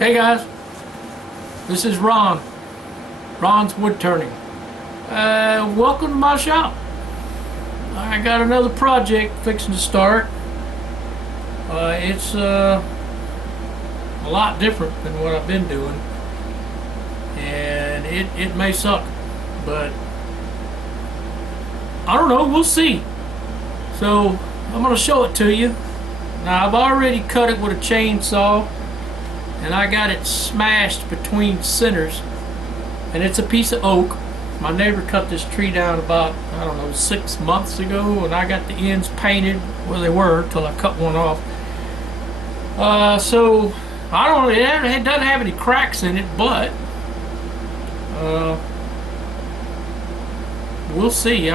Hey guys, this is Ron's Woodturning. Welcome to my shop. I got another project fixing to start. It's a lot different than what I've been doing, and it may suck, but I don't know, we'll see. So I'm gonna show it to you. Now I've already cut it with a chainsaw, and I got it smashed between centers, and it's a piece of oak. My neighbor cut this tree down about, I don't know, 6 months ago, and I got the ends painted where they were till I cut one off. So I don't know, it doesn't have any cracks in it, but we'll see.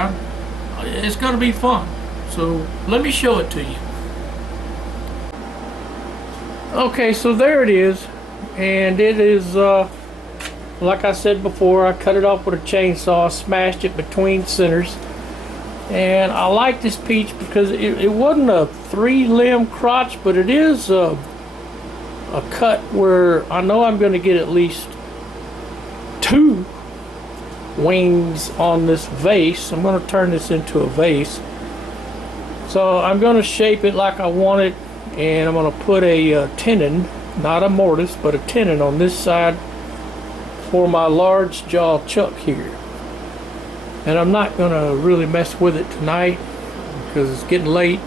It's gonna be fun, so let me show it to you. Okay, so there it is, and it is like I said before, I cut it off with a chainsaw, smashed it between centers, and I like this peach because it wasn't a 3-limb crotch, but it is a cut where I know I'm going to get at least 2 wings on this vase. I'm going to turn this into a vase, so I'm going to shape it like I want it. And I'm going to put a tenon, not a mortise, but a tenon on this side for my large jaw chuck here. And I'm not going to really mess with it tonight because it's getting late.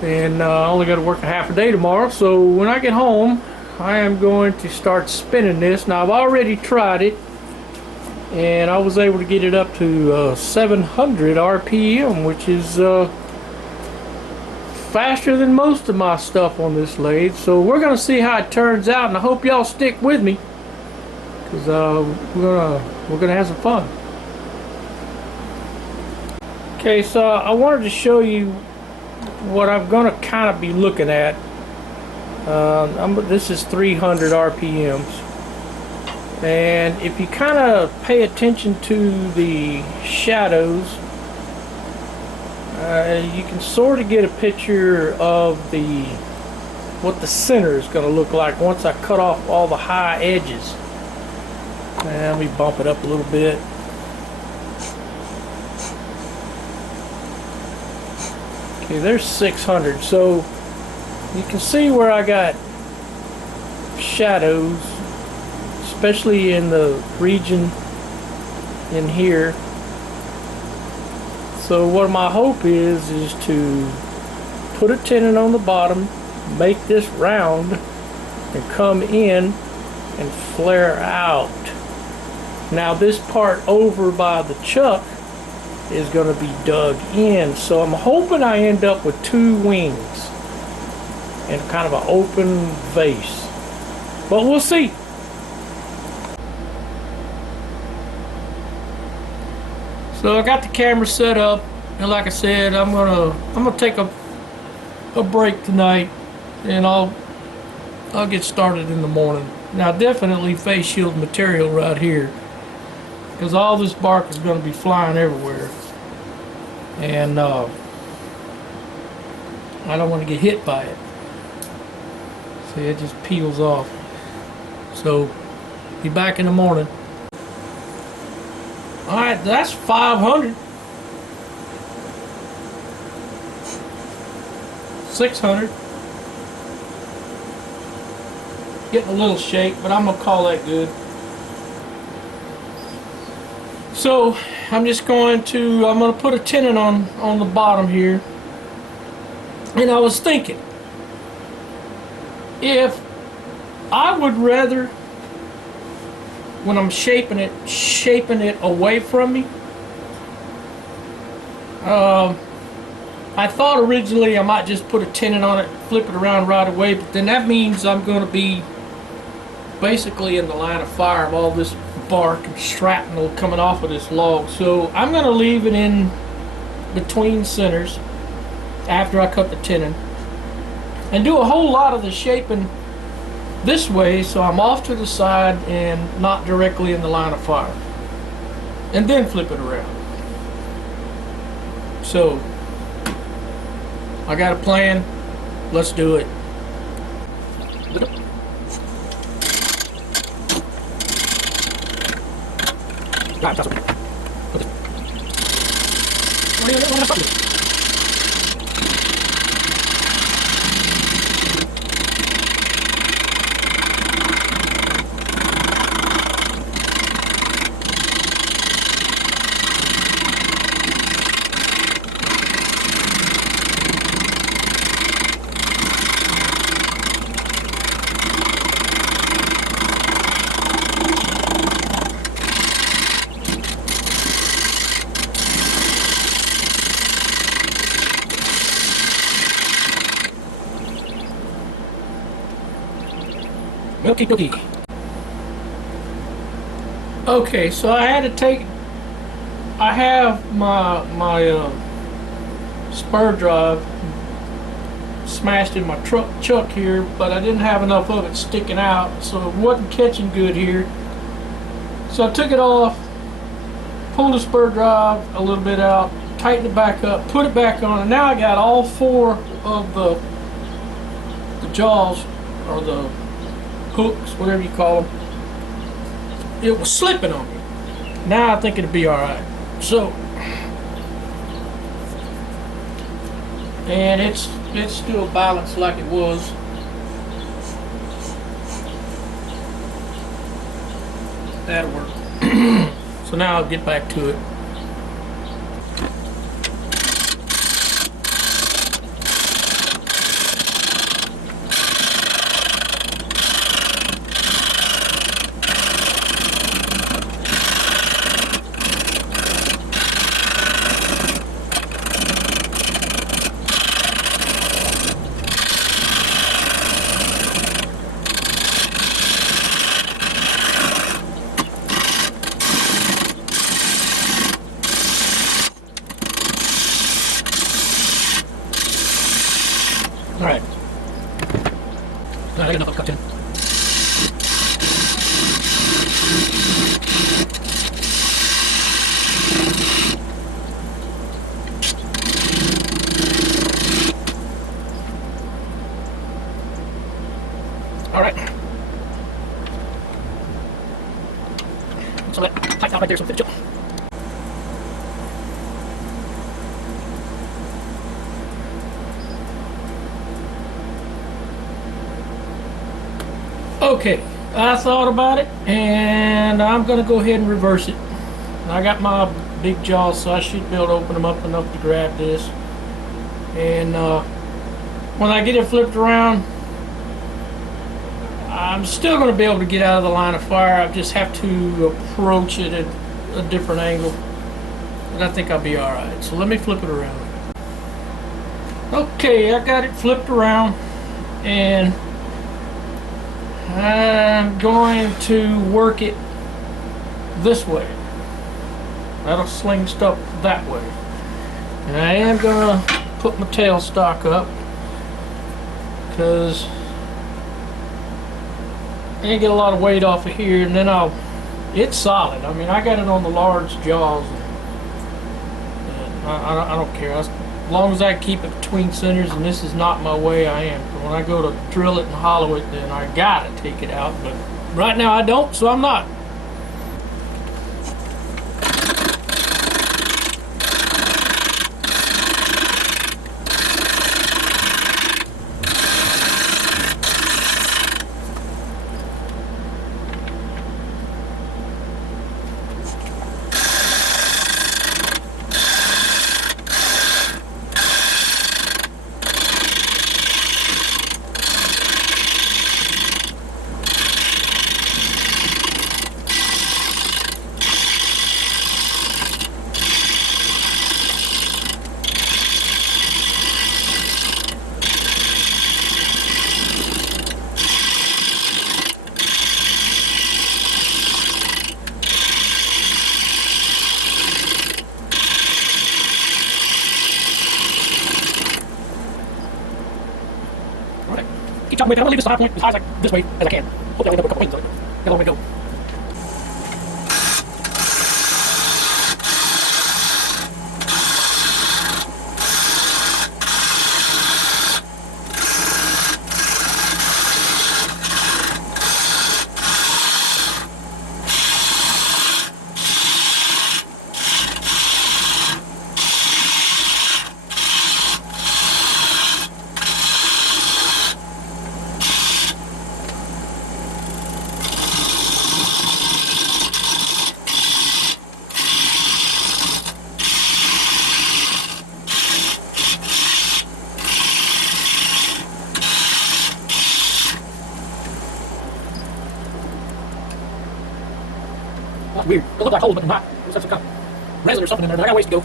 And I only got to work a half a day tomorrow. So when I get home, I am going to start spinning this. Now I've already tried it, and I was able to get it up to 700 RPM, which is faster than most of my stuff on this lathe. So we're gonna see how it turns out, and I hope y'all stick with me because we're gonna have some fun. Okay, so I wanted to show you what I'm gonna kind of be looking at. This is 300 RPMs, and if you kind of pay attention to the shadows, you can sort of get a picture of what the center is going to look like once I cut off all the high edges. And let me bump it up a little bit. Okay, there's 600. So you can see where I got shadows, especially in the region in here. So what my hope is to put a tenon on the bottom, make this round, and come in and flare out. Now this part over by the chuck is going to be dug in, so I'm hoping I end up with 2 wings and kind of an open vase. But we'll see. So I got the camera set up, and like I said, I'm gonna take a break tonight, and I'll get started in the morning. Now definitely face shield material right here, because all this bark is going to be flying everywhere, and I don't want to get hit by it. See, it just peels off. So be back in the morning. Alright, that's 500. 600. Getting a little shake, but I'm going to call that good. So, I'm going to put a tenon on the bottom here. And I was thinking, if I would rather, when I'm shaping it away from me. I thought originally I might just put a tenon on it, flip it around right away, but then that means I'm going to be basically in the line of fire of all this bark and shrapnel coming off of this log. So I'm going to leave it in between centers after I cut the tenon, and do a whole lot of the shaping this way, so I'm off to the side and not directly in the line of fire, and then flip it around. So I got a plan. Let's do it. Milky cookie. Okay, so I had to take. I have my spur drive smashed in my chuck here, but I didn't have enough of it sticking out, so it wasn't catching good here. So I took it off, pulled the spur drive a little bit out, tightened it back up, put it back on, and now I got all four of the jaws, or the hooks, whatever you call them. It was slipping on me. Now I think it'll be alright. So, and it's still balanced like it was. That'll work. So now I'll get back to it. Alright. I got enough of cut in. Alright. So that tighten out right there so it fits. Okay, I thought about it, and I'm going to go ahead and reverse it. I got my big jaws, so I should be able to open them up enough to grab this. And when I get it flipped around, I'm still going to be able to get out of the line of fire. I just have to approach it at a different angle. And I think I'll be alright. So let me flip it around. Okay, I got it flipped around, and I'm going to work it this way. That'll sling stuff that way. And I am going to put my tailstock up because I can get a lot of weight off of here, and then it's solid. I mean, I got it on the large jaws. And I don't care. As long as I keep it between centers, and this is not my way, I am. When I go to drill it and hollow it, then I gotta take it out. But right now I don't, so I'm not. Keep chopping away. I'm gonna leave the side point as high as this way as I can. Hopefully I'll end up with a couple wings on it. Got a long way to go. That's weird. It looks like holes, but they're not. Looks like some kind of resin or something in there, but I got a ways to go.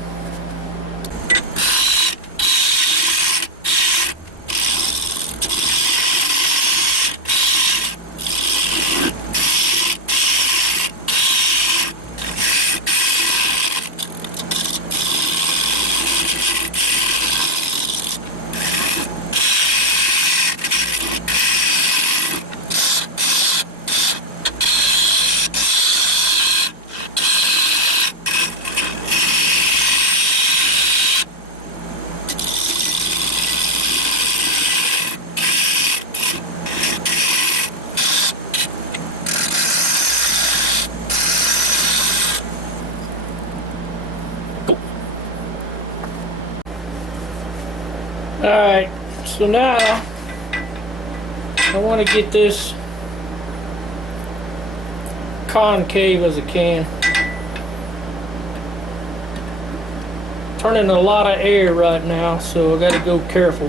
Alright, so now I want to get this concave as I can. Turning a lot of air right now, so I got to go careful.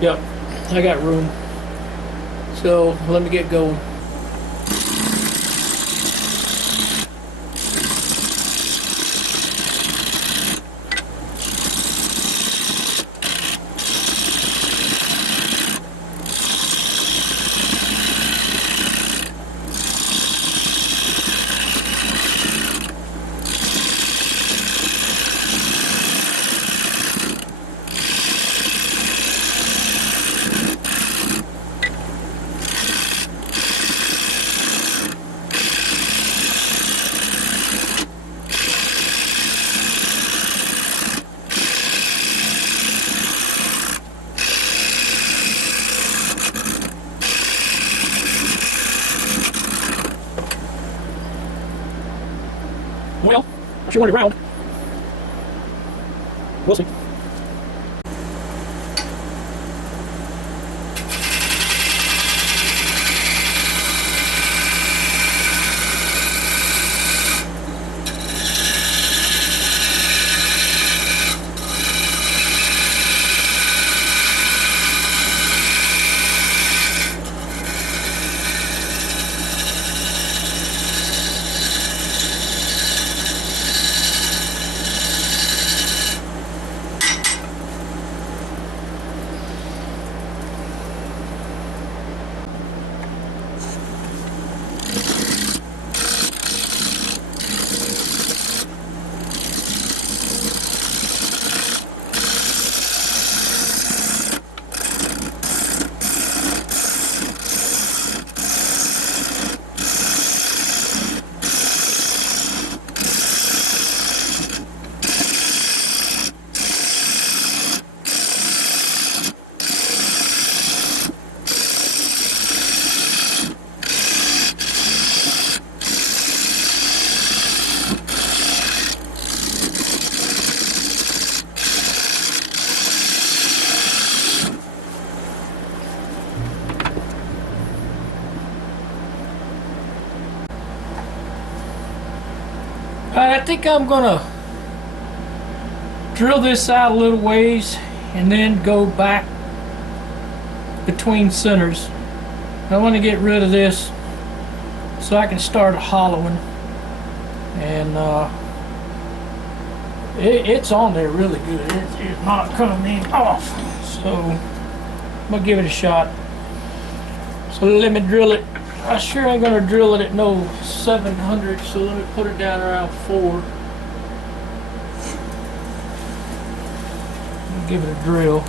Yep, I got room. So let me get going. Well, I sure want it round. We'll see. I think I'm gonna drill this out a little ways and then go back between centers. I want to get rid of this so I can start hollowing, and it's on there really good. It's not coming off, so I'm gonna give it a shot. So let me drill it. I sure ain't gonna drill it at no 700, so let me put it down around 4. Give it a drill.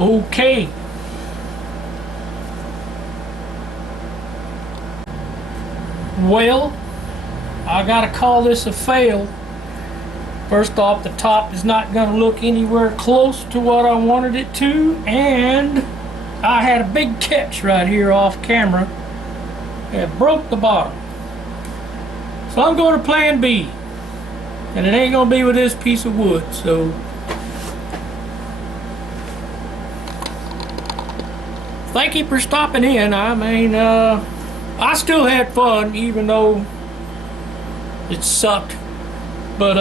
Okay. Well, I gotta call this a fail. First off, the top is not gonna look anywhere close to what I wanted it to, and I had a big catch right here off camera. It broke the bottom. So I'm going to plan B. And it ain't gonna be with this piece of wood, so thank you for stopping in. I mean, I still had fun even though it sucked. But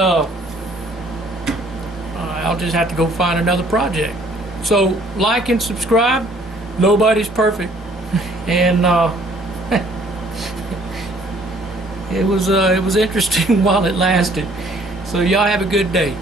I'll just have to go find another project. So like and subscribe. Nobody's perfect. And it was interesting while it lasted. So y'all have a good day.